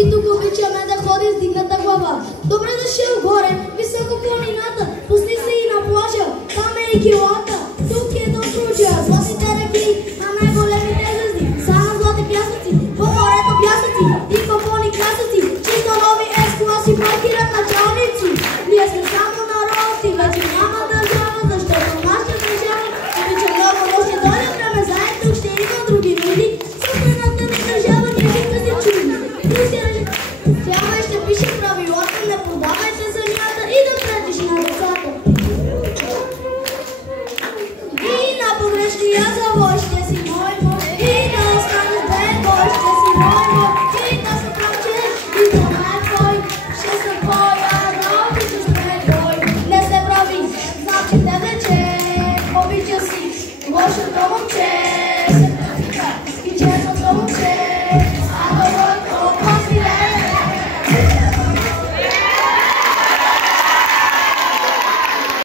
И тук обичаме да ходи с дигната глава. Добре дошъл горе, високо планината. Пусни се и на плажа, там е и килата. Тук е до Труджа, златите реки, на най-големите звезди. Са на злати пясъци, по морето пясъци. И купони красъци, чисто нови S-класи, паркират началници. Ние сме само народ и вече няма държава, защото нашата държава обича много, но ще дойде време заед, тук ще има други люди. Собствената ни държава, ние ще се чуем. Трябва и ще пише правилата, не подавайте земята и да предиш на децата. И на погрешния завой ще си мой мой, и да останеш бедбой ще си мой мой, и да се прочеш и да ме твой, ще се твоя да обичаш бедбой. Не се прави, значи те вече обича си лошото момче.